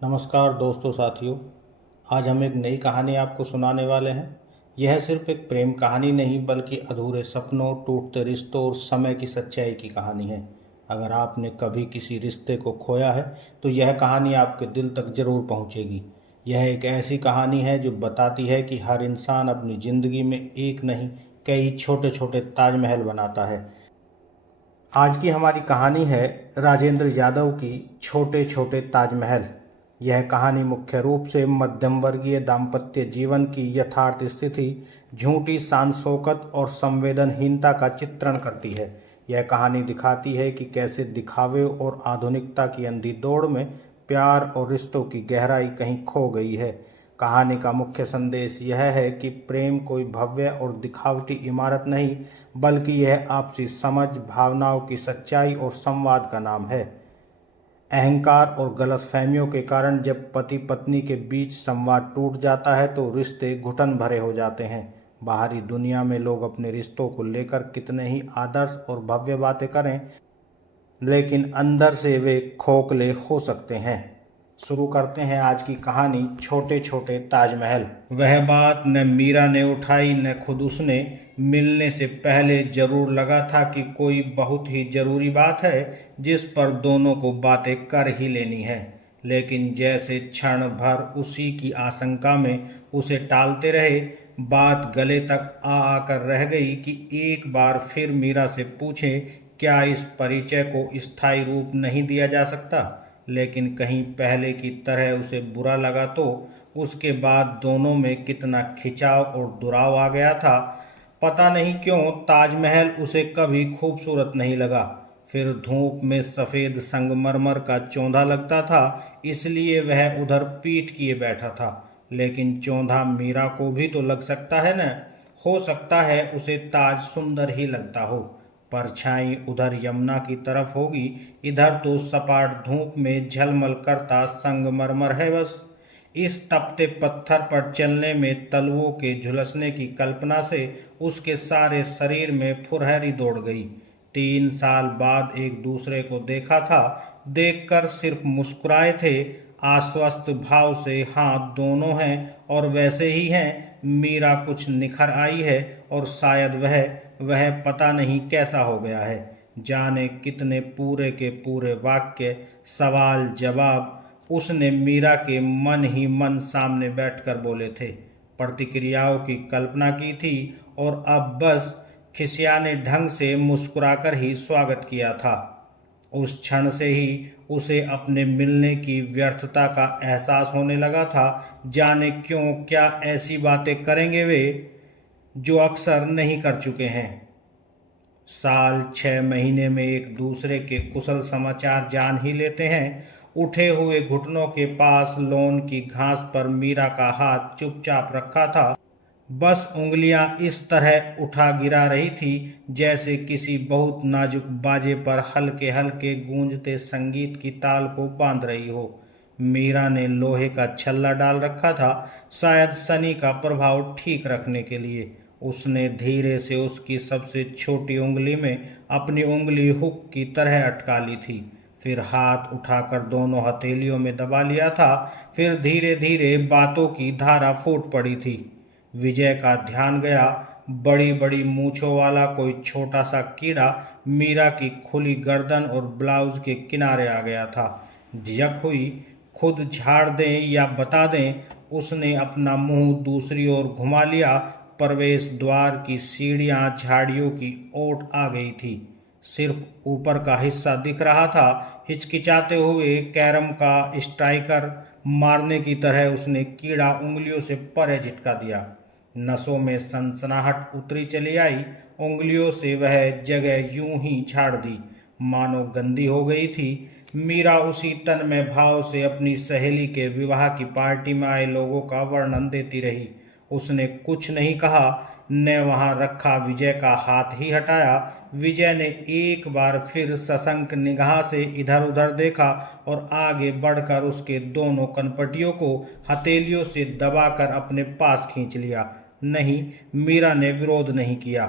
नमस्कार दोस्तों साथियों। आज हम एक नई कहानी आपको सुनाने वाले हैं। यह सिर्फ एक प्रेम कहानी नहीं बल्कि अधूरे सपनों, टूटते रिश्तों और समय की सच्चाई की कहानी है। अगर आपने कभी किसी रिश्ते को खोया है तो यह कहानी आपके दिल तक जरूर पहुंचेगी। यह एक ऐसी कहानी है जो बताती है कि हर इंसान अपनी ज़िंदगी में एक नहीं कई छोटे छोटे ताजमहल बनाता है। आज की हमारी कहानी है राजेंद्र यादव की छोटे छोटे ताजमहल। यह कहानी मुख्य रूप से मध्यम वर्गीय दाम्पत्य जीवन की यथार्थ स्थिति, झूठी शान शौकत और संवेदनहीनता का चित्रण करती है। यह कहानी दिखाती है कि कैसे दिखावे और आधुनिकता की अंधी दौड़ में प्यार और रिश्तों की गहराई कहीं खो गई है। कहानी का मुख्य संदेश यह है कि प्रेम कोई भव्य और दिखावटी इमारत नहीं बल्कि यह आपसी समझ, भावनाओं की सच्चाई और संवाद का नाम है। अहंकार और गलतफहमियों के कारण जब पति पत्नी के बीच संवाद टूट जाता है तो रिश्ते घुटन भरे हो जाते हैं। बाहरी दुनिया में लोग अपने रिश्तों को लेकर कितने ही आदर्श और भव्य बातें करें, लेकिन अंदर से वे खोखले हो सकते हैं। शुरू करते हैं आज की कहानी छोटे छोटे ताजमहल। वह बात न मीरा ने उठाई न खुद उसने। मिलने से पहले जरूर लगा था कि कोई बहुत ही जरूरी बात है जिस पर दोनों को बातें कर ही लेनी है। लेकिन जैसे क्षण भर उसी की आशंका में उसे टालते रहे, बात गले तक आ आकर रह गई कि एक बार फिर मीरा से पूछें, क्या इस परिचय को स्थायी रूप नहीं दिया जा सकता। लेकिन कहीं पहले की तरह उसे बुरा लगा तो उसके बाद दोनों में कितना खिंचाव और दुराव आ गया था। पता नहीं क्यों ताजमहल उसे कभी खूबसूरत नहीं लगा। फिर धूप में सफ़ेद संगमरमर का चौंधा लगता था, इसलिए वह उधर पीठ किए बैठा था। लेकिन चौंधा मीरा को भी तो लग सकता है न। हो सकता है उसे ताज सुंदर ही लगता हो। परछाई उधर यमुना की तरफ होगी, इधर तो सपाट धूप में झलमल करता संगमरमर है बस। इस तपते पत्थर पर चलने में तलवों के झुलसने की कल्पना से उसके सारे शरीर में फुरहरी दौड़ गई। 3 साल बाद एक दूसरे को देखा था, देखकर सिर्फ मुस्कुराए थे, आश्वस्त भाव से। हाँ, दोनों हैं और वैसे ही हैं। मीरा कुछ निखर आई है और शायद वह पता नहीं कैसा हो गया है। जाने कितने पूरे के पूरे वाक्य, सवाल जवाब उसने मीरा के मन ही मन सामने बैठकर बोले थे, प्रतिक्रियाओं की कल्पना की थी और अब बस खिसियाने ढंग से मुस्कुराकर ही स्वागत किया था। उस क्षण से ही उसे अपने मिलने की व्यर्थता का एहसास होने लगा था। जाने क्यों क्या ऐसी बातें करेंगे वे जो अक्सर नहीं कर चुके हैं। साल 6 महीने में एक दूसरे के कुशल समाचार जान ही लेते हैं। उठे हुए घुटनों के पास लॉन की घास पर मीरा का हाथ चुपचाप रखा था। बस उंगलियां इस तरह उठा गिरा रही थी जैसे किसी बहुत नाजुक बाजे पर हल्के हल्के गूंजते संगीत की ताल को बांध रही हो। मीरा ने लोहे का छल्ला डाल रखा था, शायद शनि का प्रभाव ठीक रखने के लिए। उसने धीरे से उसकी सबसे छोटी उंगली में अपनी उंगली हुक की तरह अटका ली थी। फिर हाथ उठाकर दोनों हथेलियों में दबा लिया था। फिर धीरे धीरे बातों की धारा फूट पड़ी थी। विजय का ध्यान गया। बड़ी बड़ी मूंछों वाला कोई छोटा सा कीड़ा मीरा की खुली गर्दन और ब्लाउज के किनारे आ गया था। झिझक हुई, खुद झाड़ दें या बता दें। उसने अपना मुंह दूसरी ओर घुमा लिया। प्रवेश द्वार की सीढ़ियां झाड़ियों की ओट आ गई थी। सिर्फ ऊपर का हिस्सा दिख रहा था। हिचकिचाते हुए कैरम का स्ट्राइकर मारने की तरह उसने कीड़ा उंगलियों से परे झटका दिया। नसों में सनसनाहट उतरी चली आई। उंगलियों से वह जगह यूं ही झाड़ दी मानो गंदी हो गई थी। मीरा उसी तन में भाव से अपनी सहेली के विवाह की पार्टी में आए लोगों का वर्णन देती रही। उसने कुछ नहीं कहा, न वहां रखा विजय का हाथ ही हटाया। विजय ने एक बार फिर सशंक निगाह से इधर उधर देखा और आगे बढ़कर उसके दोनों कनपटियों को हथेलियों से दबाकर अपने पास खींच लिया। नहीं, मीरा ने विरोध नहीं किया,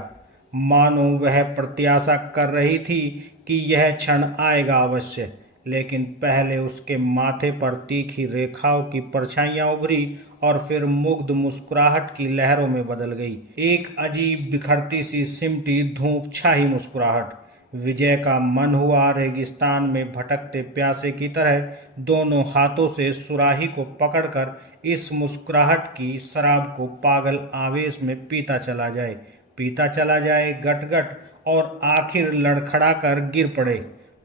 मानो वह प्रत्याशा कर रही थी कि यह क्षण आएगा अवश्य। लेकिन पहले उसके माथे पर तीखी रेखाओं की परछाइयां उभरी और फिर मुग्ध मुस्कुराहट की लहरों में बदल गई। एक अजीब बिखरती सी सिमटी धूप छाई मुस्कुराहट। विजय का मन हुआ रेगिस्तान में भटकते प्यासे की तरह दोनों हाथों से सुराही को पकड़कर इस मुस्कुराहट की शराब को पागल आवेश में पीता चला जाए गट गट, और आखिर लड़खड़ा कर गिर पड़े।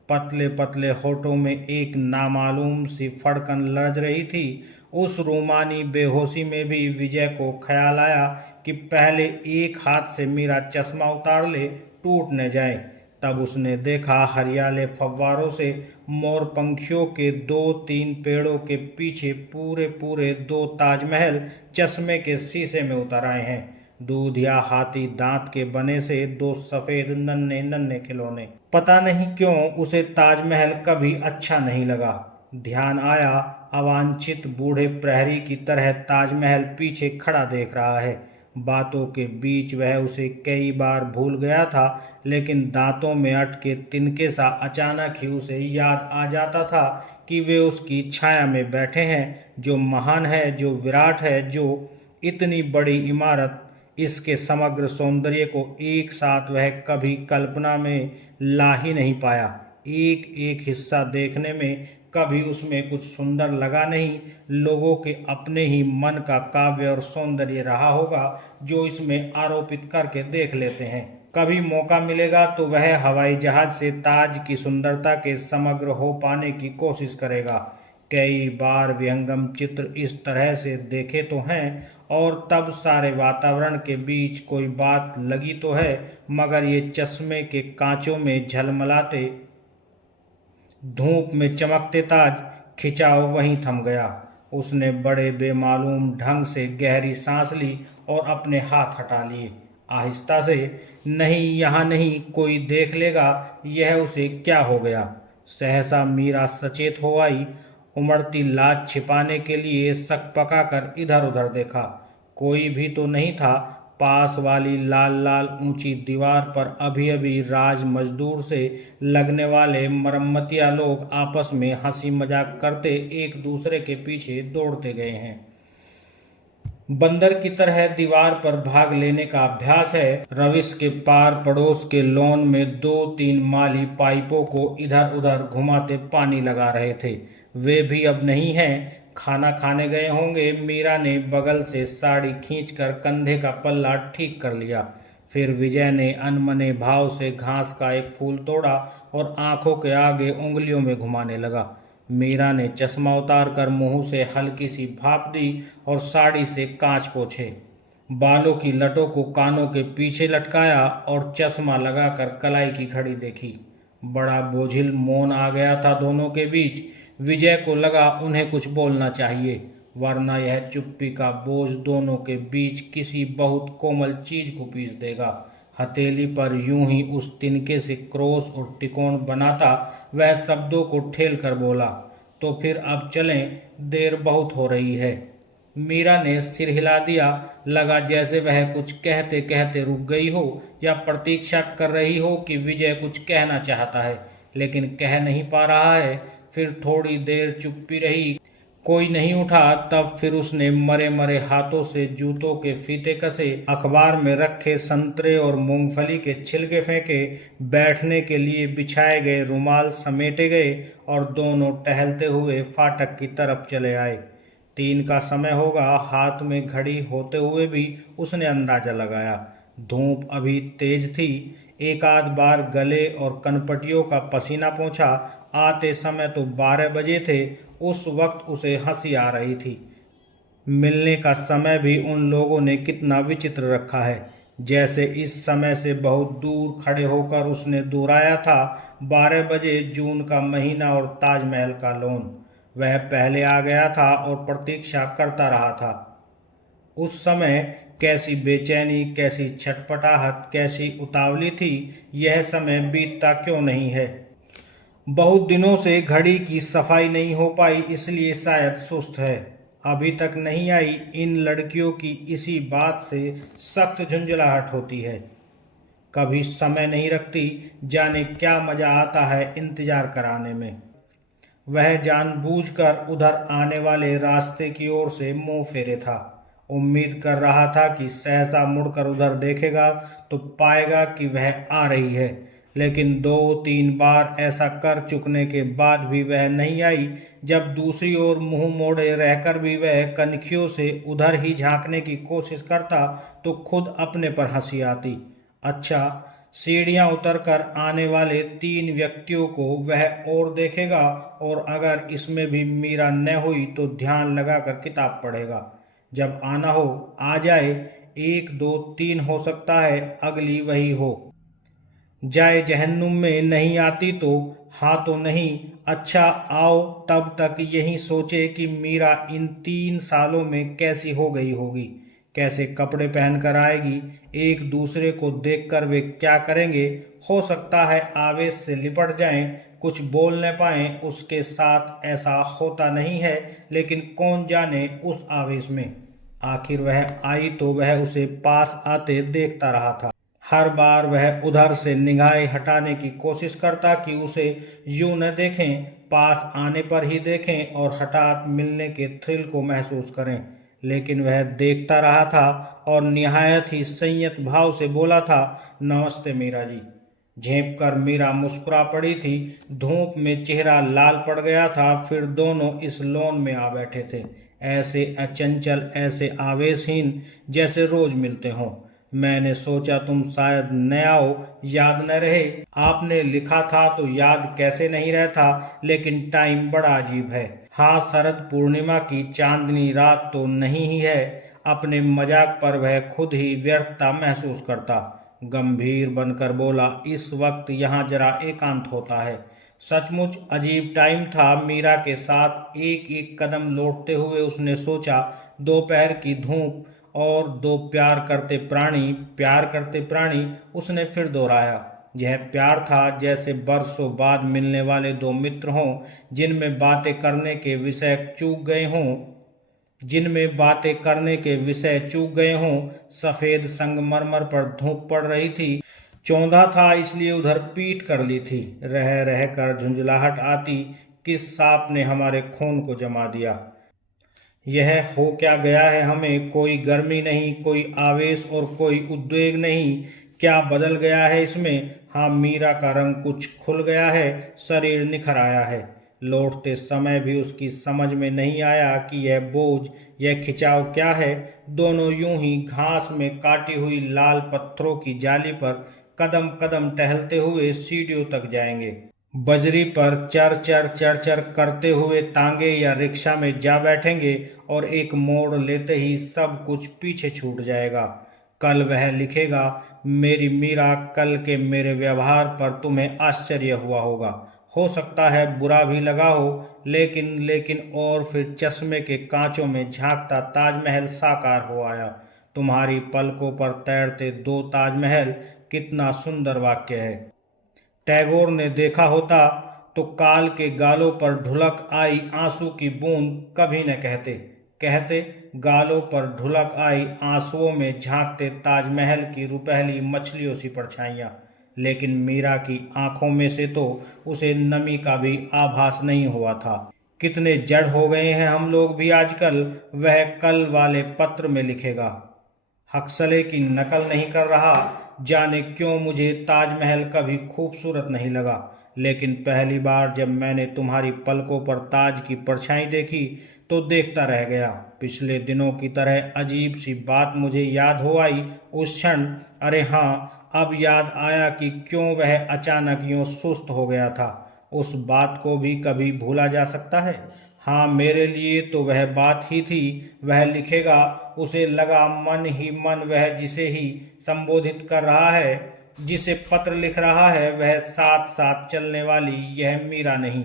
पतले पतले होठों में एक नामालूम सी फड़कन लरज रही थी। उस रूमानी बेहोशी में भी विजय को ख्याल आया कि पहले एक हाथ से मेरा चश्मा उतार ले, टूट न जाए। तब उसने देखा हरियाले फव्वारों से मोर पंखियों के 2-3 पेड़ों के पीछे पूरे पूरे 2 ताजमहल चश्मे के शीशे में उतर आए हैं। दूध या हाथी दांत के बने से 2 सफेद नन्हे नन्हे खिलौने। पता नहीं क्यों उसे ताजमहल कभी अच्छा नहीं लगा। ध्यान आया, अवांछित बूढ़े प्रहरी की तरह ताजमहल पीछे खड़ा देख रहा है। बातों के बीच वह उसे कई बार भूल गया था, लेकिन दांतों में अटके तिनके सा अचानक ही उसे याद आ जाता था कि वे उसकी छाया में बैठे हैं, जो महान है, जो विराट है, जो इतनी बड़ी इमारत, इसके समग्र सौंदर्य को एक साथ वह कभी कल्पना में ला ही नहीं पाया। एक एक हिस्सा देखने में कभी उसमें कुछ सुंदर लगा नहीं। लोगों के अपने ही मन का काव्य और सौंदर्य रहा होगा जो इसमें आरोपित करके देख लेते हैं। कभी मौका मिलेगा तो वह हवाई जहाज से ताज की सुंदरता के समग्र हो पाने की कोशिश करेगा। कई बार विहंगम चित्र इस तरह से देखे तो हैं, और तब सारे वातावरण के बीच कोई बात लगी तो है, मगर ये चश्मे के कांचों में झलमलाते, धूप में चमकते ताज, खिंचाव वहीं थम गया। उसने बड़े बेमालूम ढंग से गहरी सांस ली और अपने हाथ हटा लिए। आहिस्ता से, नहीं, यहाँ नहीं, कोई देख लेगा, यह उसे क्या हो गया। सहसा मीरा सचेत हो आई। उमड़ती लाज छिपाने के लिए सक पकाकर इधर उधर देखा। कोई भी तो नहीं था। पास वाली लाल लाल ऊंची दीवार पर अभी अभी राज मजदूर से लगने वाले मरम्मतिया लोग आपस में हंसी मजाक करते एक दूसरे के पीछे दौड़ते गए हैं। बंदर की तरह दीवार पर भाग लेने का अभ्यास है। रविश के पार पड़ोस के लॉन में 2-3 माली पाइपों को इधर उधर घुमाते पानी लगा रहे थे। वे भी अब नहीं हैं, खाना खाने गए होंगे। मीरा ने बगल से साड़ी खींचकर कंधे का पल्ला ठीक कर लिया। फिर विजय ने अनमने भाव से घास का एक फूल तोड़ा और आंखों के आगे उंगलियों में घुमाने लगा। मीरा ने चश्मा उतारकर मुंह से हल्की सी भाप दी और साड़ी से कांच पोंछे। बालों की लटों को कानों के पीछे लटकाया और चश्मा लगाकर कलाई की घड़ी देखी। बड़ा बोझिल मौन आ गया था दोनों के बीच। विजय को लगा उन्हें कुछ बोलना चाहिए, वरना यह चुप्पी का बोझ दोनों के बीच किसी बहुत कोमल चीज को पीस देगा। हथेली पर यूं ही उस तिनके से क्रोस और तिकोण बनाता वह शब्दों को ठेल कर बोला, तो फिर अब चलें, देर बहुत हो रही है। मीरा ने सिर हिला दिया। लगा जैसे वह कुछ कहते कहते रुक गई हो या प्रतीक्षा कर रही हो कि विजय कुछ कहना चाहता है, लेकिन कह नहीं पा रहा है। फिर थोड़ी देर चुप्पी रही, कोई नहीं उठा। तब फिर उसने मरे मरे हाथों से जूतों के फीते कसे, अखबार में रखे संतरे और मूंगफली के छिलके फेंके, बैठने के लिए बिछाए गए रुमाल समेटे गए और दोनों टहलते हुए फाटक की तरफ चले आए। 3 का समय होगा। हाथ में घड़ी होते हुए भी उसने अंदाजा लगाया। धूप अभी तेज थी। एक आध बार गले और कनपटियों का पसीना पोंछा। आते समय तो 12 बजे थे। उस वक्त उसे हंसी आ रही थी। मिलने का समय भी उन लोगों ने कितना विचित्र रखा है, जैसे इस समय से बहुत दूर खड़े होकर उसने दोहराया था 12 बजे, जून का महीना और ताजमहल का लॉन। वह पहले आ गया था और प्रतीक्षा करता रहा था। उस समय कैसी बेचैनी, कैसी छटपटाहट, कैसी उतावली थी। यह समय बीतता क्यों नहीं है। बहुत दिनों से घड़ी की सफाई नहीं हो पाई, इसलिए शायद सुस्त है। अभी तक नहीं आई। इन लड़कियों की इसी बात से सख्त झुंझलाहट होती है। कभी समय नहीं रखती। जाने क्या मजा आता है इंतजार कराने में। वह जानबूझकर उधर आने वाले रास्ते की ओर से मुंह फेरे था। उम्मीद कर रहा था कि सहसा मुड़कर उधर देखेगा तो पाएगा कि वह आ रही है, लेकिन 2-3 बार ऐसा कर चुकने के बाद भी वह नहीं आई। जब दूसरी ओर मुंह मोड़े रहकर भी वह कनखियों से उधर ही झांकने की कोशिश करता तो खुद अपने पर हंसी आती। अच्छा, सीढ़ियां उतरकर आने वाले 3 व्यक्तियों को वह और देखेगा, और अगर इसमें भी मीरा न हुई तो ध्यान लगाकर किताब पढ़ेगा। जब आना हो आ जाए, 1 2 3 हो सकता है अगली वही हो जाए जहन्नुम में। नहीं आती तो हाँ तो नहीं, अच्छा आओ तब तक यही सोचे कि मीरा इन 3 सालों में कैसी हो गई होगी, कैसे कपड़े पहनकर आएगी, एक दूसरे को देखकर वे क्या करेंगे। हो सकता है आवेश से लिपट जाएं, कुछ बोल न पाएं। उसके साथ ऐसा होता नहीं है, लेकिन कौन जाने उस आवेश में। आखिर वह आई तो वह उसे पास आते देखता रहा था। हर बार वह उधर से निगाहें हटाने की कोशिश करता कि उसे यूं न देखें, पास आने पर ही देखें और हठात मिलने के थ्रिल को महसूस करें। लेकिन वह देखता रहा था और निहायत ही संयत भाव से बोला था, नमस्ते मीरा जी। झेप कर मीरा मुस्कुरा पड़ी थी। धूप में चेहरा लाल पड़ गया था। फिर दोनों इस लॉन में आ बैठे थे, ऐसे अचंचल, ऐसे आवेशहीन, जैसे रोज मिलते हों। मैंने सोचा तुम शायद न आओ, याद न रहे। आपने लिखा था तो याद कैसे नहीं रहता, लेकिन टाइम बड़ा अजीब है। हाँ, शरद पूर्णिमा की चांदनी रात तो नहीं ही है। अपने मजाक पर वह खुद ही व्यर्थता महसूस करता। गंभीर बनकर बोला, इस वक्त यहाँ जरा एकांत होता है। सचमुच अजीब टाइम था। मीरा के साथ एक एक कदम लौटते हुए उसने सोचा, दोपहर की धूप और 2 प्यार करते प्राणी। उसने फिर दोहराया, यह प्यार था जैसे बरसों बाद मिलने वाले 2 मित्र हों, जिनमें बातें करने के विषय चूक गए हों। सफेद संगमरमर पर धूप पड़ रही थी। चौंधा था इसलिए उधर पीट कर ली थी। रह रह कर झुंझलाहट आती, किस सांप ने हमारे खून को जमा दिया। यह हो क्या गया है हमें, कोई गर्मी नहीं, कोई आवेश और कोई उद्वेग नहीं। क्या बदल गया है इसमें। हाँ, मीरा का रंग कुछ खुल गया है, शरीर निखर आया है। लौटते समय भी उसकी समझ में नहीं आया कि यह बोझ, यह खिंचाव क्या है। दोनों यूं ही घास में काटी हुई लाल पत्थरों की जाली पर कदम कदम टहलते हुए सीढ़ियों तक जाएंगे। बजरी पर चर चर चर चर करते हुए तांगे या रिक्शा में जा बैठेंगे, और एक मोड़ लेते ही सब कुछ पीछे छूट जाएगा। कल वह लिखेगा, मेरी मीरा, कल के मेरे व्यवहार पर तुम्हें आश्चर्य हुआ होगा। हो सकता है बुरा भी लगा हो, लेकिन और फिर चश्मे के कांचों में झांकता ताजमहल साकार हो आया। तुम्हारी पलकों पर तैरते 2 ताजमहल, कितना सुंदर वाक्य है। टैगोर ने देखा होता तो काल के गालों पर ढुलक आई आंसू की बूंद कभी न कहते। कहते, गालों पर ढुलक आई आंसुओं में झांकते ताजमहल की रुपहली मछलियों सी परछाइयां। लेकिन मीरा की आंखों में से तो उसे नमी का भी आभास नहीं हुआ था। कितने जड़ हो गए हैं हम लोग भी आजकल। वह कल वाले पत्र में लिखेगा, हक्सले की नकल नहीं कर रहा। जाने क्यों मुझे ताजमहल कभी खूबसूरत नहीं लगा, लेकिन पहली बार जब मैंने तुम्हारी पलकों पर ताज की परछाई देखी तो देखता रह गया। पिछले दिनों की तरह अजीब सी बात मुझे याद हो आई उस क्षण। अरे हाँ, अब याद आया कि क्यों वह अचानक यूं सुस्त हो गया था। उस बात को भी कभी भूला जा सकता है। हाँ, मेरे लिए तो वह बात ही थी। वह लिखेगा, उसे लगा मन ही मन वह जिसे ही संबोधित कर रहा है, जिसे पत्र लिख रहा है, वह साथ साथ चलने वाली यह मीरा नहीं,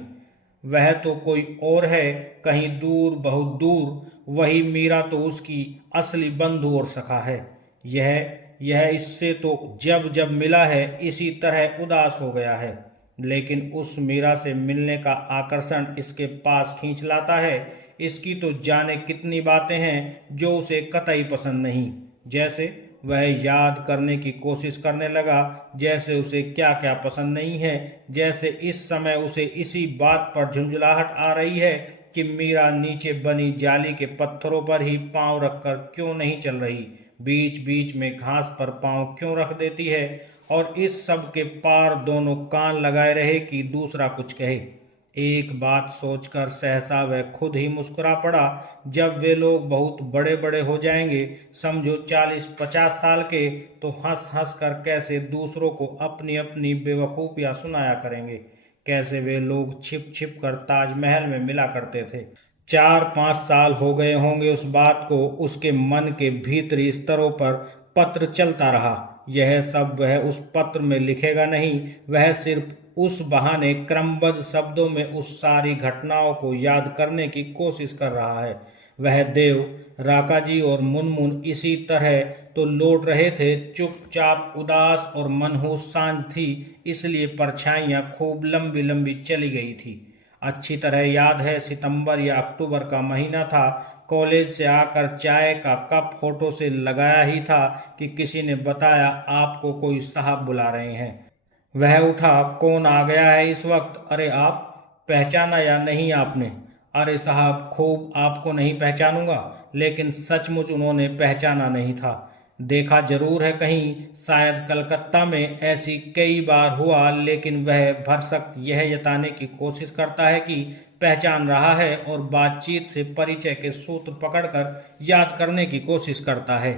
वह तो कोई और है, कहीं दूर, बहुत दूर। वही मीरा तो उसकी असली बंधु और सखा है। यह इससे तो जब जब मिला है इसी तरह उदास हो गया है। लेकिन उस मीरा से मिलने का आकर्षण इसके पास खींच लाता है। इसकी तो जाने कितनी बातें हैं जो उसे कतई पसंद नहीं। जैसे वह याद करने की कोशिश करने लगा जैसे उसे क्या क्या पसंद नहीं है, जैसे इस समय उसे इसी बात पर झुंझलाहट आ रही है कि मीरा नीचे बनी जाली के पत्थरों पर ही पांव रखकर क्यों नहीं चल रही, बीच बीच में घास पर पांव क्यों रख देती है, और इस सब के पार दोनों कान लगाए रहे कि दूसरा कुछ कहे। एक बात सोचकर सहसा वह खुद ही मुस्कुरा पड़ा। जब वे लोग बहुत बड़े बड़े हो जाएंगे, समझो 40-50 साल के, तो हंस हंस कर कैसे दूसरों को अपनी अपनी बेवकूफियां सुनाया करेंगे, कैसे वे लोग छिप छिप कर ताजमहल में मिला करते थे। 4-5 साल हो गए होंगे उस बात को, उसके मन के भीतरी स्तरों पर पत्र चलता रहा। यह सब वह उस पत्र में लिखेगा नहीं, वह सिर्फ उस बहाने क्रमबद्ध शब्दों में उस सारी घटनाओं को याद करने की कोशिश कर रहा है। वह देव, राका जी और मुनमुन इसी तरह तो लौट रहे थे। चुपचाप उदास और मनहूस सांझ थी, इसलिए परछाइयां खूब लंबी लंबी चली गई थी। अच्छी तरह याद है, सितंबर या अक्टूबर का महीना था। कॉलेज से आकर चाय का कप होठों से लगाया ही था कि किसी ने बताया आपको कोई साहब बुला रहे हैं। वह उठा, कौन आ गया है इस वक्त? अरे आप, पहचाना या नहीं आपने? अरे साहब, खूब आपको नहीं पहचानूंगा, लेकिन सचमुच उन्होंने पहचाना नहीं था। देखा जरूर है कहीं, शायद कलकत्ता में, ऐसी कई बार हुआ, लेकिन वह भरसक यह जताने की कोशिश करता है कि पहचान रहा है और बातचीत से परिचय के सूत्र पकड़कर याद करने की कोशिश करता है।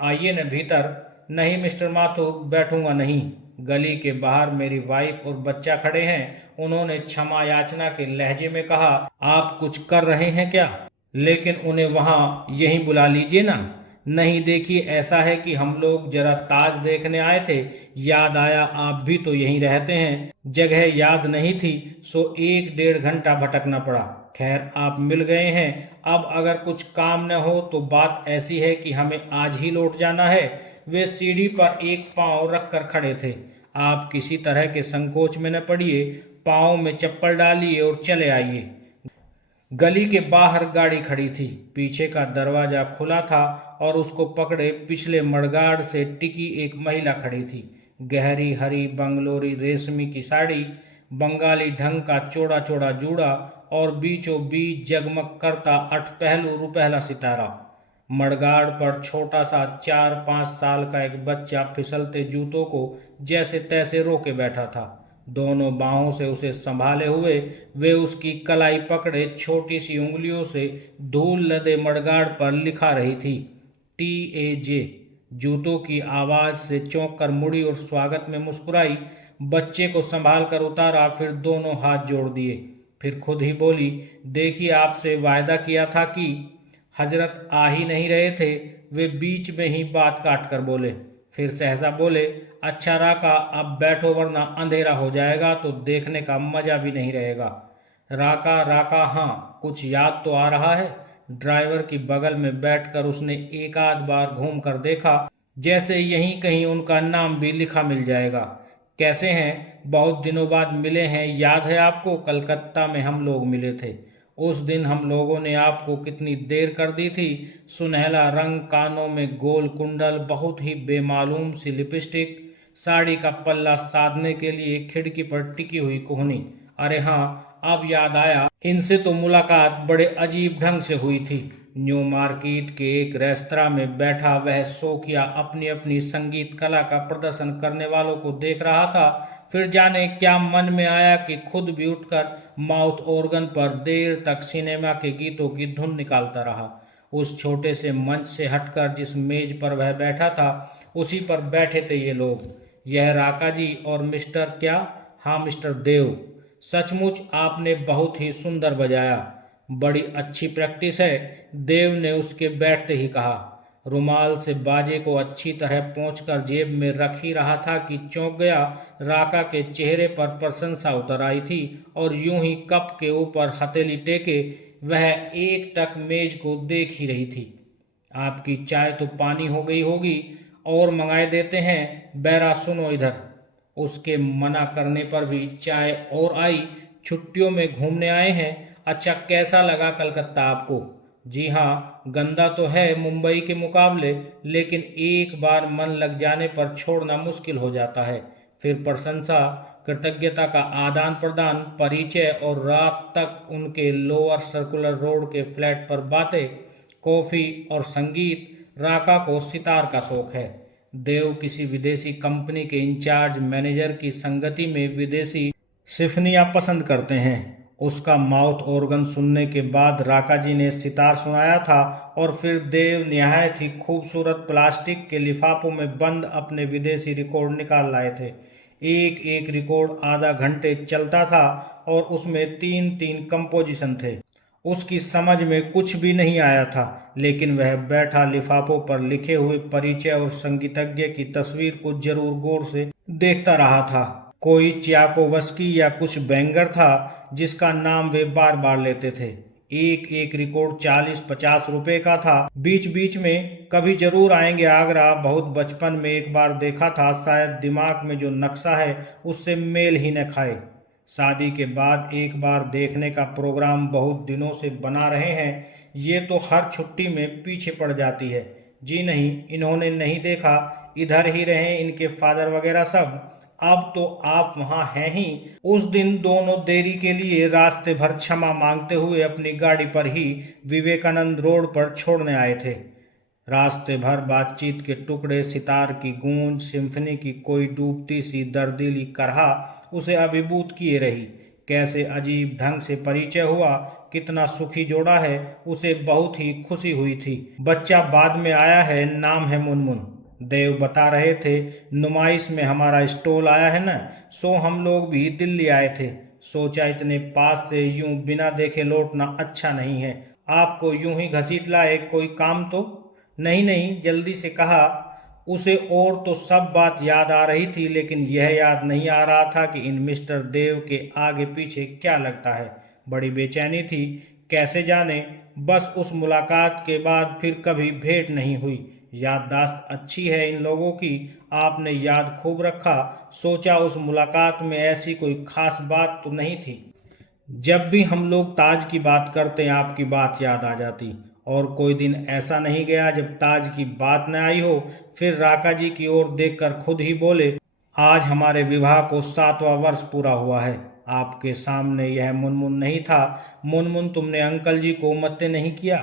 आइए न भीतर। नहीं मिस्टर माथुर, बैठूंगा नहीं। गली के बाहर मेरी वाइफ और बच्चा खड़े हैं, उन्होंने क्षमा याचना के लहजे में कहा, आप कुछ कर रहे हैं क्या? लेकिन उन्हें वहां यहीं बुला लीजिए ना। नहीं, देखिए ऐसा है कि हम लोग जरा ताज देखने आए थे, याद आया आप भी तो यहीं रहते हैं। जगह याद नहीं थी, सो 1-1.5 घंटा भटकना पड़ा। खैर आप मिल गए हैं। अब अगर कुछ काम न हो तो बात ऐसी है कि हमें आज ही लौट जाना है। वे सीढ़ी पर एक पांव रखकर खड़े थे। आप किसी तरह के संकोच में न पड़िए, पांव में चप्पल डालिए और चले आइए। गली के बाहर गाड़ी खड़ी थी, पीछे का दरवाजा खुला था और उसको पकड़े पिछले मडगार्ड से टिकी एक महिला खड़ी थी। गहरी हरी बंगलोरी रेशमी की साड़ी, बंगाली ढंग का चौड़ा चौड़ा जूड़ा और बीचों बीच जगमग करता अठपहलू रुपहला सितारा। मडगार्ड पर छोटा सा 4-5 साल का एक बच्चा फिसलते जूतों को जैसे तैसे रोके बैठा था। दोनों बाहों से उसे संभाले हुए वे उसकी कलाई पकड़े छोटी सी उंगलियों से धूल लदे मडगार्ड पर लिखा रही थी, TAJ। जूतों की आवाज से चौंक कर मुड़ी और स्वागत में मुस्कुराई। बच्चे को संभाल कर उतारा, फिर दोनों हाथ जोड़ दिए। फिर खुद ही बोली, देखिए आपसे वायदा किया था कि। हजरत आ ही नहीं रहे थे, वे बीच में ही बात काट कर बोले। फिर सहसा बोले, अच्छा राका, अब बैठो वरना अंधेरा हो जाएगा तो देखने का मजा भी नहीं रहेगा। राका राका, हाँ कुछ याद तो आ रहा है। ड्राइवर की बगल में बैठकर उसने एक आध बार घूम कर देखा, जैसे यहीं कहीं उनका नाम भी लिखा मिल जाएगा। कैसे हैं? बहुत दिनों बाद मिले हैं, याद है आपको? कलकत्ता में हम लोग मिले थे। उस दिन हम लोगों ने आपको कितनी देर कर दी थी। सुनहला रंग, कानों में गोल कुंडल, बहुत ही बेमालूम सी लिपस्टिक, साड़ी का पल्ला साधने के लिए खिड़की पर टिकी हुई कोहनी। अरे हाँ, अब याद आया, इनसे तो मुलाकात बड़े अजीब ढंग से हुई थी। न्यू मार्केट के एक रेस्तरा में बैठा वह शौकिया अपनी अपनी संगीत कला का प्रदर्शन करने वालों को देख रहा था। फिर जाने क्या मन में आया कि खुद भी उठकर माउथ ऑर्गन पर देर तक सिनेमा के गीतों की धुन निकालता रहा। उस छोटे से मंच से हटकर जिस मेज पर वह बैठा था, उसी पर बैठे थे ये लोग। यह राका जी और मिस्टर क्या? हाँ मिस्टर देव, सचमुच आपने बहुत ही सुंदर बजाया, बड़ी अच्छी प्रैक्टिस है, देव ने उसके बैठते ही कहा। रुमाल से बाजे को अच्छी तरह पोंछकर जेब में रख ही रहा था कि चौंक गया। राका के चेहरे पर प्रशंसा उतर आई थी और यूं ही कप के ऊपर हथेली टेके वह एक टक मेज को देख ही रही थी। आपकी चाय तो पानी हो गई होगी, और मंगाए देते हैं। बैरा सुनो इधर। उसके मना करने पर भी चाय और आई। छुट्टियों में घूमने आए हैं? अच्छा, कैसा लगा कलकत्ता आपको? जी हाँ, गंदा तो है मुंबई के मुकाबले, लेकिन एक बार मन लग जाने पर छोड़ना मुश्किल हो जाता है। फिर प्रशंसा, कृतज्ञता का आदान प्रदान, परिचय और रात तक उनके लोअर सर्कुलर रोड के फ्लैट पर बातें, कॉफी और संगीत। राका को सितार का शौक है। देव किसी विदेशी कंपनी के इंचार्ज मैनेजर की संगति में विदेशी सिम्फनियाँ पसंद करते हैं। उसका माउथ ऑर्गन सुनने के बाद राका जी ने सितार सुनाया था और फिर देव निहायत ही खूबसूरत प्लास्टिक के लिफाफों में बंद अपने विदेशी रिकॉर्ड निकाल लाए थे। एक एक रिकॉर्ड आधा घंटे चलता था और उसमें तीन तीन कंपोजिशन थे। उसकी समझ में कुछ भी नहीं आया था, लेकिन वह बैठा लिफाफों पर लिखे हुए परिचय और संगीतज्ञ की तस्वीर को जरूर गौर से देखता रहा था। कोई च्याकोवस्की या कुछ बैंगर था जिसका नाम वे बार बार लेते थे। एक एक रिकॉर्ड 40-50 रुपए का था। बीच बीच में कभी जरूर आएंगे आगरा, बहुत बचपन में एक बार देखा था, शायद दिमाग में जो नक्शा है उससे मेल ही न खाए। शादी के बाद एक बार देखने का प्रोग्राम बहुत दिनों से बना रहे हैं। ये तो हर छुट्टी में पीछे पड़ जाती है। जी नहीं, इन्होंने नहीं देखा, इधर ही रहे इनके फादर वगैरह सब। अब तो आप वहां हैं ही। उस दिन दोनों देरी के लिए रास्ते भर क्षमा मांगते हुए अपनी गाड़ी पर ही विवेकानंद रोड पर छोड़ने आए थे। रास्ते भर बातचीत के टुकड़े, सितार की गूंज, सिम्फनी की कोई डूबती सी दर्दीली करहा उसे अभिभूत किए रही। कैसे अजीब ढंग से परिचय हुआ, कितना सुखी जोड़ा है, उसे बहुत ही खुशी हुई थी। बच्चा बाद में आया है, नाम है मुनमुन। देव बता रहे थे, नुमाइश में हमारा स्टॉल आया है न, सो हम लोग भी दिल्ली आए थे। सोचा इतने पास से यूं बिना देखे लौटना अच्छा नहीं है, आपको यूं ही घसीट लाए, कोई काम तो नहीं? नहीं, जल्दी से कहा। उसे और तो सब बात याद आ रही थी, लेकिन यह याद नहीं आ रहा था कि इन मिस्टर देव के आगे पीछे क्या लगता है। बड़ी बेचैनी थी, कैसे जाने। बस उस मुलाकात के बाद फिर कभी भेंट नहीं हुई। याददाश्त अच्छी है इन लोगों की, आपने याद खूब रखा। सोचा उस मुलाकात में ऐसी कोई खास बात तो नहीं थी। जब भी हम लोग ताज की बात करते आपकी बात याद आ जाती, और कोई दिन ऐसा नहीं गया जब ताज की बात न आई हो। फिर राका जी की ओर देखकर खुद ही बोले, आज हमारे विवाह को 7वां वर्ष पूरा हुआ है। आपके सामने यह मुनमुन नहीं था। मुनमुन, तुमने अंकल जी को मत नहीं किया।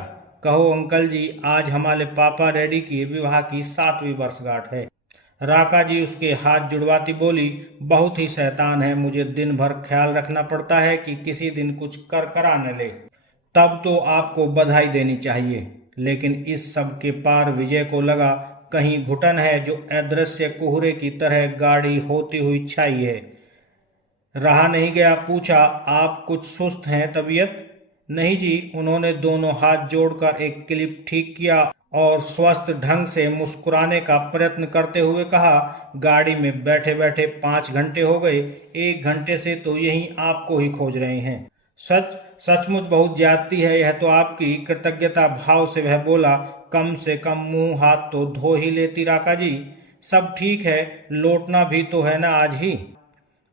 कहो अंकल जी, आज हमारे पापा डैडी की विवाह की 7वीं वर्षगांठ है। राका जी उसके हाथ जुड़वाती बोली, बहुत ही शैतान है, मुझे दिन भर ख्याल रखना पड़ता है कि किसी दिन कुछ कर करा न ले। तब तो आपको बधाई देनी चाहिए। लेकिन इस सब के पार विजय को लगा कहीं घुटन है जो अदृश्य कोहरे की तरह गाड़ी होती हुई छाई है। रहा नहीं गया, पूछा, आप कुछ सुस्त हैं तबीयत? नहीं जी। उन्होंने दोनों हाथ जोड़कर एक क्लिप ठीक किया और स्वस्थ ढंग से मुस्कुराने का प्रयत्न करते हुए कहा, गाड़ी में बैठे बैठे 5 घंटे हो गए, 1 घंटे से तो यहीं आपको ही खोज रहे हैं। सच सचमुच बहुत ज्यादती है यह तो आपकी। कृतज्ञता भाव से वह बोला, कम से कम मुंह हाथ तो धो ही लेती राका जी। सब ठीक है, लौटना भी तो है ना आज ही।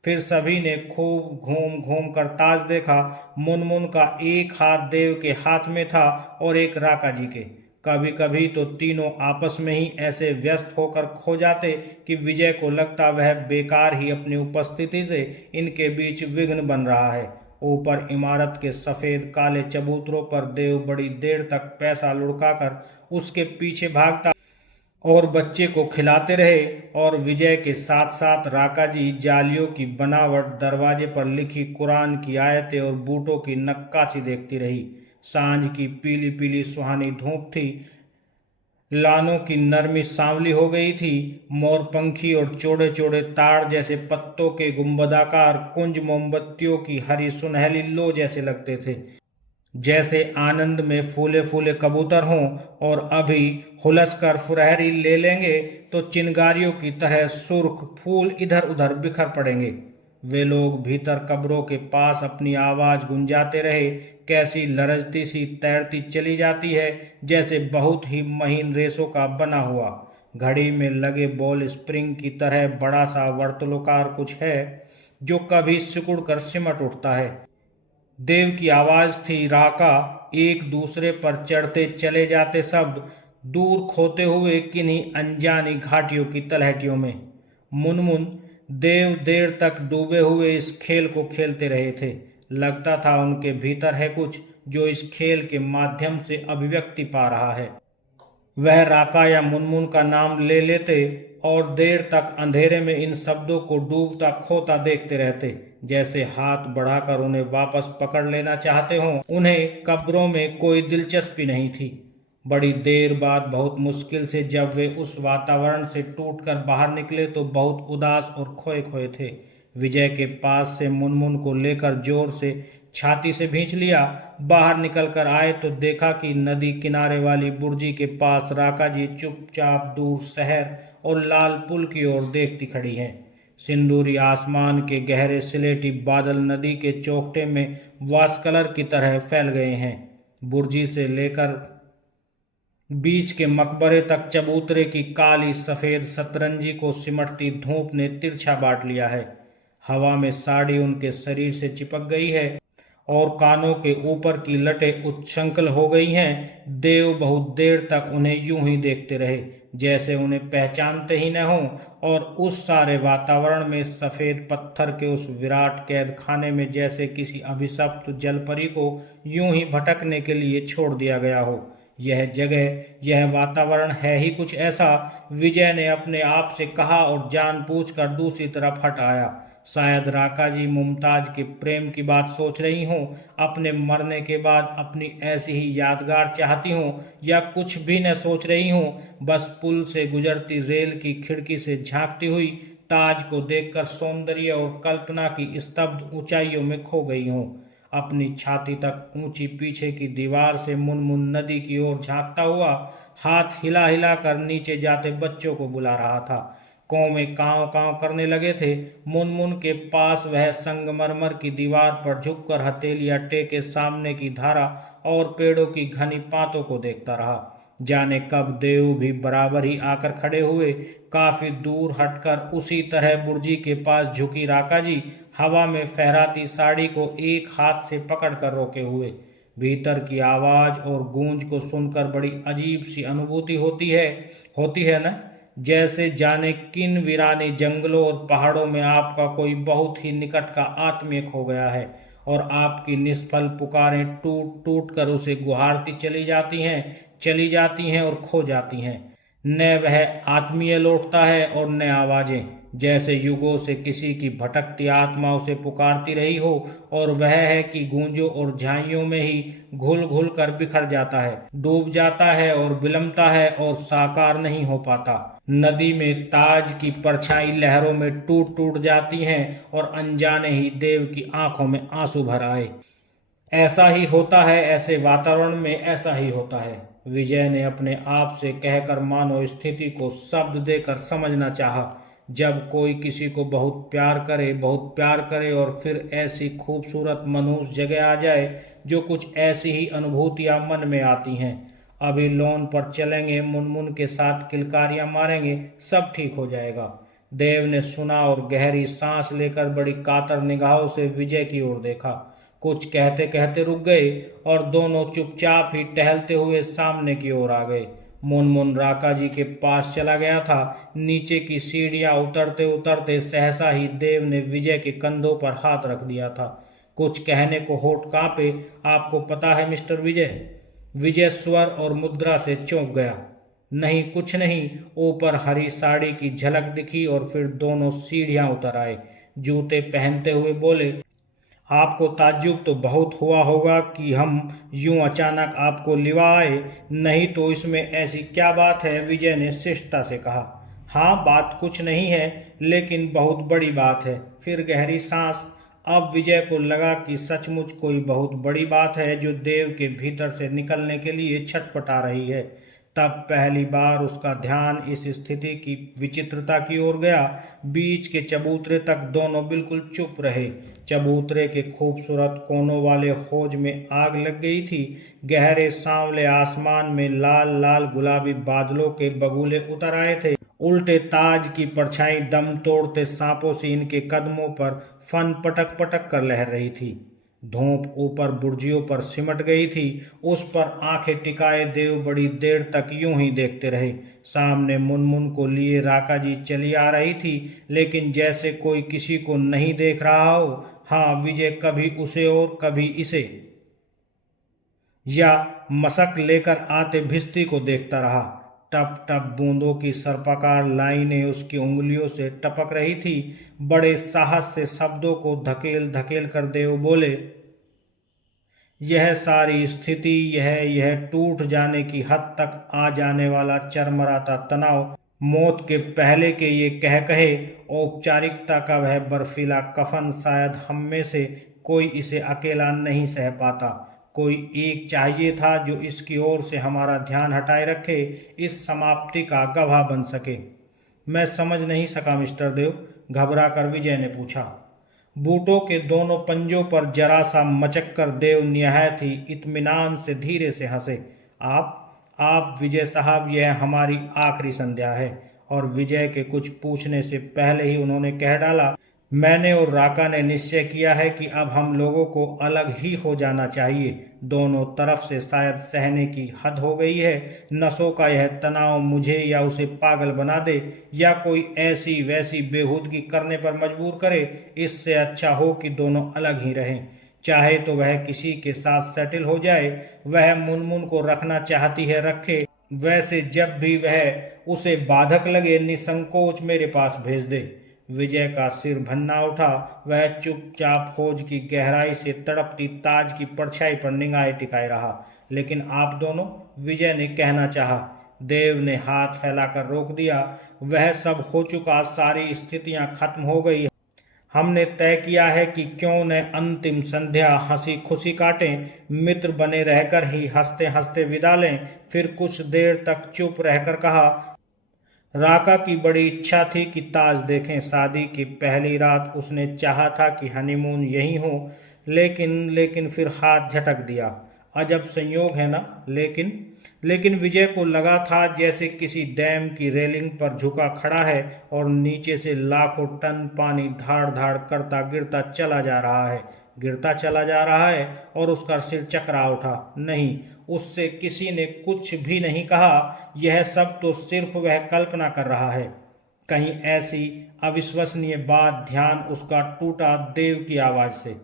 फिर सभी ने खूब घूम घूम कर ताज देखा। मुनमुन का एक हाथ देव के हाथ में था और एक राका जी के। कभी कभी तो तीनों आपस में ही ऐसे व्यस्त होकर खो जाते कि विजय को लगता वह बेकार ही अपनी उपस्थिति से इनके बीच विघ्न बन रहा है। ऊपर इमारत के सफेद काले चबूतरों पर देव बड़ी देर तक पैसा लुढ़काकर उसके पीछे भागता और बच्चे को खिलाते रहे, और विजय के साथ साथ राका जी जालियों की बनावट, दरवाजे पर लिखी कुरान की आयतें और बूटों की नक्काशी देखती रही। सांझ की पीली पीली सुहानी धूप थी, लानों की नरमी सांवली हो गई थी। मोरपंखी और चौड़े चौड़े ताड़ जैसे पत्तों के गुंबदाकार कुंज मोमबत्तियों की हरी सुनहली लो जैसे लगते थे, जैसे आनंद में फूले फूले कबूतर हों और अभी हुलस कर फुरहरी ले लेंगे तो चिनगारियों की तरह सुर्ख फूल इधर उधर बिखर पड़ेंगे। वे लोग भीतर कब्रों के पास अपनी आवाज गुंजाते रहे, कैसी लरजती सी तैरती चली जाती है, जैसे बहुत ही महीन रेशों का बना हुआ। घड़ी में लगे बॉल स्प्रिंग की तरह बड़ा सा वर्तुलाकार कुछ है जो कभी सिकुड़ कर सिमट उठता है। देव की आवाज थी, राका एक दूसरे पर चढ़ते चले जाते शब्द दूर खोते हुए किन्हीं अनजानी घाटियों की तलहटियों में। मुनमुन देव देर तक डूबे हुए इस खेल को खेलते रहे थे। लगता था उनके भीतर है कुछ जो इस खेल के माध्यम से अभिव्यक्ति पा रहा है। वह राका या मुनमुन का नाम ले लेते और देर तक अंधेरे में इन शब्दों को डूबता खोता देखते रहते, जैसे हाथ बढ़ाकर उन्हें वापस पकड़ लेना चाहते हों। उन्हें कब्रों में कोई दिलचस्पी नहीं थी। बड़ी देर बाद बहुत मुश्किल से जब वे उस वातावरण से टूटकर बाहर निकले तो बहुत उदास और खोए खोए थे। विजय के पास से मुनमुन को लेकर जोर से छाती से भींच लिया। बाहर निकलकर आए तो देखा कि नदी किनारे वाली बुर्जी के पास राका जी चुपचाप दूर शहर और लाल पुल की ओर देखती खड़ी हैं। सिंदूरी आसमान के गहरे सिलेटी बादल नदी के चौखटे में वास्कलर की तरह फैल गए हैं। बुर्जी से लेकर बीच के मकबरे तक चबूतरे की काली सफेद सतरंजी को सिमटती धूप ने तिरछा बांट लिया है। हवा में साड़ी उनके शरीर से चिपक गई है और कानों के ऊपर की लटें उच्छृंखल हो गई हैं। देव बहुत देर तक उन्हें यूं ही देखते रहे जैसे उन्हें पहचानते ही न हों, और उस सारे वातावरण में सफेद पत्थर के उस विराट कैद खाने में जैसे किसी अभिशप्त जलपरी को यूं ही भटकने के लिए छोड़ दिया गया हो। यह जगह, यह वातावरण है ही कुछ ऐसा, विजय ने अपने आप से कहा और जानबूझकर दूसरी तरफ हट आया। शायद राका जी मुमताज के प्रेम की बात सोच रही हों, अपने मरने के बाद अपनी ऐसी ही यादगार चाहती हों, या कुछ भी न सोच रही हों, बस पुल से गुजरती रेल की खिड़की से झांकती हुई ताज को देखकर सौंदर्य और कल्पना की स्तब्ध ऊंचाइयों में खो गई हों। अपनी छाती तक ऊंची पीछे की दीवार से मुनमुन नदी की ओर झांकता हुआ हाथ हिला हिला कर नीचे जाते बच्चों को बुला रहा था। कौवे कांव कांव करने लगे थे। मुनमुन के पास वह संगमरमर की दीवार पर झुककर हथेलियां टेके सामने की धारा और पेड़ों की घनी पातों को देखता रहा। जाने कब देव भी बराबर ही आकर खड़े हुए। काफी दूर हटकर उसी तरह बुर्जी के पास झुकी राका जी हवा में फहराती साड़ी को एक हाथ से पकड़कर रोके हुए। भीतर की आवाज और गूंज को सुनकर बड़ी अजीब सी अनुभूति होती है न, जैसे जाने किन वीरानी जंगलों और पहाड़ों में आपका कोई बहुत ही निकट का आत्मीय खो गया है और आपकी निष्फल पुकारें टूट टूट कर उसे गुहारती चली जाती हैं और खो जाती हैं। न वह आत्मीय लौटता है और न आवाजें, जैसे युगों से किसी की भटकती आत्मा उसे पुकारती रही हो, और वह है कि गूंजों और झाइयों में ही घुल घुल कर बिखर जाता है, डूब जाता है और विलंबता है और साकार नहीं हो पाता। नदी में ताज की परछाई लहरों में टूट टूट जाती हैं और अनजाने ही देव की आंखों में आंसू भर आए। ऐसा ही होता है, ऐसे वातावरण में ऐसा ही होता है। विजय ने अपने आप से कहकर मानो स्थिति को शब्द देकर समझना चाहा। जब कोई किसी को बहुत प्यार करे और फिर ऐसी खूबसूरत मनहूस जगह आ जाए जो कुछ ऐसी ही अनुभूतियां मन में आती हैं। अभी लॉन पर चलेंगे, मुनमुन के साथ किलकारियां मारेंगे, सब ठीक हो जाएगा। देव ने सुना और गहरी सांस लेकर बड़ी कातर निगाहों से विजय की ओर देखा। कुछ कहते कहते रुक गए और दोनों चुपचाप ही टहलते हुए सामने की ओर आ गए। मुनमुन राका जी के पास चला गया था। नीचे की सीढ़ियां उतरते उतरते सहसा ही देव ने विजय के कंधों पर हाथ रख दिया था। कुछ कहने को होठ कांपे। आपको पता है मिस्टर विजय? विजय स्वर और मुद्रा से चौंक गया। नहीं, कुछ नहीं। ऊपर हरी साड़ी की झलक दिखी और फिर दोनों सीढ़ियां उतर आए। जूते पहनते हुए बोले, आपको ताज्जुब तो बहुत हुआ होगा कि हम यूं अचानक आपको लिवा आए। नहीं तो इसमें ऐसी क्या बात है? विजय ने शिष्टता से कहा। हाँ, बात कुछ नहीं है, लेकिन बहुत बड़ी बात है। फिर गहरी सांस। अब विजय को लगा कि सचमुच कोई बहुत बड़ी बात है जो देव के भीतर से निकलने के लिए छटपटा रही है। तब पहली बार उसका ध्यान इस स्थिति की विचित्रता की ओर गया। बीच के चबूतरे तक दोनों बिल्कुल चुप रहे। चबूतरे के खूबसूरत कोनों वाले हौज में आग लग गई थी। गहरे सांवले आसमान में लाल लाल गुलाबी बादलों के बगुले उतर आए थे। उल्टे ताज की परछाई दम तोड़ते सांपों सी इनके कदमों पर फन पटक पटक कर लहर रही थी। धूप ऊपर बुर्जियों पर सिमट गई थी। उस पर आंखें टिकाए देव बड़ी देर तक यूं ही देखते रहे। सामने मुनमुन को लिए राका जी चली आ रही थी, लेकिन जैसे कोई किसी को नहीं देख रहा हो। हाँ, विजय कभी उसे और कभी इसे या मशक लेकर आते भिस्ती को देखता रहा। टप टप बूंदों की सर्पाकार लाइनें उसकी उंगलियों से टपक रही थी। बड़े साहस से शब्दों को धकेल धकेल कर देव बोले, यह सारी स्थिति, यह टूट जाने की हद तक आ जाने वाला चरमराता तनाव, मौत के पहले के ये कह कहे, औपचारिकता का वह बर्फीला कफन, शायद हम में से कोई इसे अकेला नहीं सह पाता। कोई एक चाहिए था जो इसकी ओर से हमारा ध्यान हटाए रखे, इस समाप्ति का गवाह बन सके। मैं समझ नहीं सका मिस्टर देव, घबरा कर विजय ने पूछा। बूटों के दोनों पंजों पर जरा सा मचक कर देव निहायत ही इत्मीनान से धीरे से हंसे। आप विजय साहब, यह हमारी आखिरी संध्या है। और विजय के कुछ पूछने से पहले ही उन्होंने कह डाला, मैंने और राका ने निश्चय किया है कि अब हम लोगों को अलग ही हो जाना चाहिए। दोनों तरफ से शायद सहने की हद हो गई है। नसों का यह तनाव मुझे या उसे पागल बना दे, या कोई ऐसी वैसी बेहूदगी करने पर मजबूर करे। इससे अच्छा हो कि दोनों अलग ही रहें। चाहे तो वह किसी के साथ सेटल हो जाए। वह मुनमुन को रखना चाहती है, रखे। वैसे जब भी वह उसे बाधक लगे, निसंकोच मेरे पास भेज दे। विजय का सिर भन्ना उठा। वह चुपचाप फौज की गहराई से तड़पती ताज की परछाई पर निगाहें टिकाए रहा। लेकिन आप दोनों, विजय ने कहना चाहा। देव ने हाथ फैलाकर रोक दिया। वह सब हो चुका, सारी स्थितियां खत्म हो गई। हमने तय किया है कि क्यों न अंतिम संध्या हंसी खुशी काटें, मित्र बने रहकर ही हंसते हंसते विदा लें। फिर कुछ देर तक चुप रहकर कहा, राका की बड़ी इच्छा थी कि ताज देखें। शादी की पहली रात उसने चाहा था कि हनीमून यहीं हो, लेकिन फिर हाथ झटक दिया। अजब संयोग है ना। लेकिन विजय को लगा था जैसे किसी डैम की रेलिंग पर झुका खड़ा है और नीचे से लाखों टन पानी धाड़ धाड़ करता गिरता चला जा रहा है और उसका सिर चकरा उठा। नहीं, उससे किसी ने कुछ भी नहीं कहा। यह सब तो सिर्फ वह कल्पना कर रहा है। कहीं ऐसी अविश्वसनीय बात। ध्यान उसका टूटा देव की आवाज से।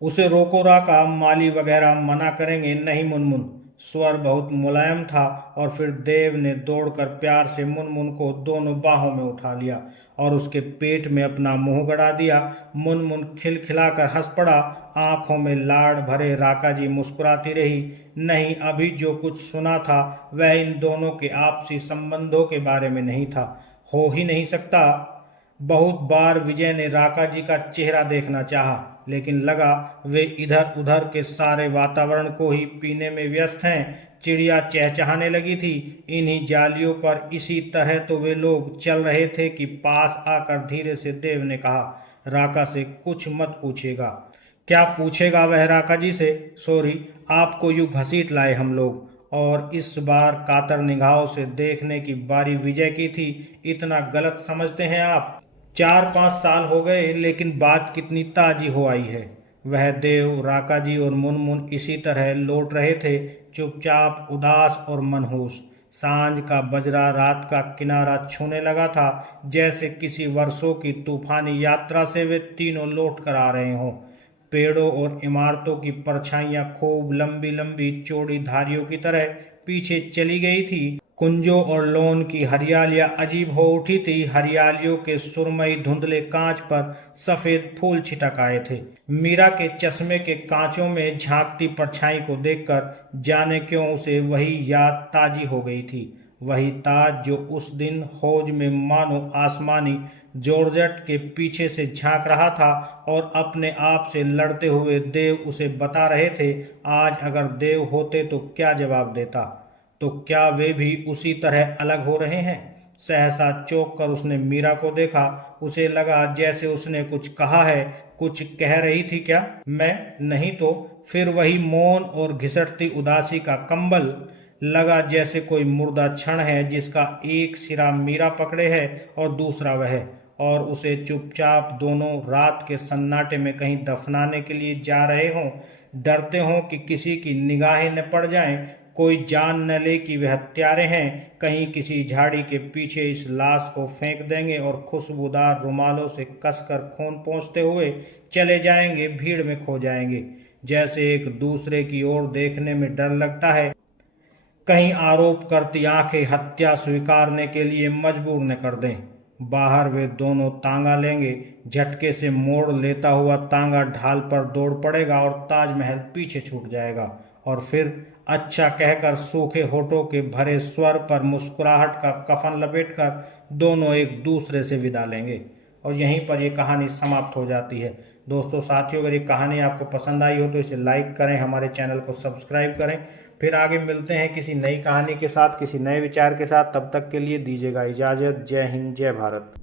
उसे रोको राका, माली वगैरह मना करेंगे। नहीं मुनमुन। स्वर बहुत मुलायम था और फिर देव ने दौड़कर प्यार से मुनमुन को दोनों बाहों में उठा लिया और उसके पेट में अपना मुंह गड़ा दिया। मुनमुन खिलखिलाकर हंस पड़ा। आंखों में लाड़ भरे राका जी मुस्कुराती रही। नहीं, अभी जो कुछ सुना था वह इन दोनों के आपसी संबंधों के बारे में नहीं था। हो ही नहीं सकता। बहुत बार विजय ने राका जी का चेहरा देखना चाहा, लेकिन लगा वे इधर उधर के सारे वातावरण को ही पीने में व्यस्त हैं। चिड़िया चहचहाने लगी थी इन्हीं जालियों पर। इसी तरह तो वे लोग चल रहे थे कि पास आकर धीरे से देव ने कहा, राका से कुछ मत पूछेगा। क्या पूछेगा वह राका जी से? सॉरी, आपको यूं घसीट लाए हम लोग। और इस बार कातर निगाहों से देखने की बारी विजय की थी। इतना गलत समझते हैं आप? 4-5 साल हो गए, लेकिन बात कितनी ताजी हो आई है। वह देव, राका जी और मुनमुन इसी तरह लौट रहे थे, चुपचाप, उदास और मनहूस। सांझ का बजरा रात का किनारा छूने लगा था, जैसे किसी वर्षों की तूफानी यात्रा से वे तीनों लौट कर आ रहे हों। पेड़ों और इमारतों की परछाइयां खूब लंबी लंबी चौड़ी धारियों की तरह पीछे चली गई थी। कुंजों और लॉन की हरियालियां अजीब हो उठी थी। हरियालियों के सुरमई धुंधले कांच पर सफेद फूल छिटक आए थे। मीरा के चश्मे के कांचों में झांकती परछाई को देखकर जाने क्यों उसे वही याद ताजी हो गई थी। वही ताज जो उस दिन हौज में मानो आसमानी जॉर्जेट के पीछे से झांक रहा था और अपने आप से लड़ते हुए देव उसे बता रहे थे। आज अगर देव होते तो क्या जवाब देता? तो क्या वे भी उसी तरह अलग हो रहे हैं? सहसा चौंक कर उसने मीरा को देखा। उसे लगा जैसे उसने कुछ कहा है। कुछ कह रही थी क्या? मैं नहीं तो फिर वही मौन और घिसटती उदासी का कंबल। लगा जैसे कोई मुर्दा क्षण है जिसका एक सिरा मीरा पकड़े है और दूसरा वह। और उसे चुपचाप दोनों रात के सन्नाटे में कहीं दफनाने के लिए जा रहे हों, डरते हों कि किसी की निगाहें न पड़ जाएं, कोई जान न ले कि वे हत्यारे हैं, कहीं किसी झाड़ी के पीछे इस लाश को फेंक देंगे और खुशबूदार रुमालों से कसकर खून पोंछते हुए चले जाएंगे, भीड़ में खो जाएंगे। जैसे एक दूसरे की ओर देखने में डर लगता है, कहीं आरोप करती आंखें हत्या स्वीकारने के लिए मजबूर न कर दें। बाहर वे दोनों तांगा लेंगे, झटके से मोड़ लेता हुआ तांगा ढाल पर दौड़ पड़ेगा और ताजमहल पीछे छूट जाएगा। और फिर अच्छा कहकर सूखे होठों के भरे स्वर पर मुस्कुराहट का कफन लपेटकर दोनों एक दूसरे से विदा लेंगे। और यहीं पर ये कहानी समाप्त हो जाती है। दोस्तों साथियों, अगर ये कहानी आपको पसंद आई हो तो इसे लाइक करें, हमारे चैनल को सब्सक्राइब करें। फिर आगे मिलते हैं किसी नई कहानी के साथ, किसी नए विचार के साथ। तब तक के लिए दीजिएगा इजाज़त। जय हिंद, जय भारत।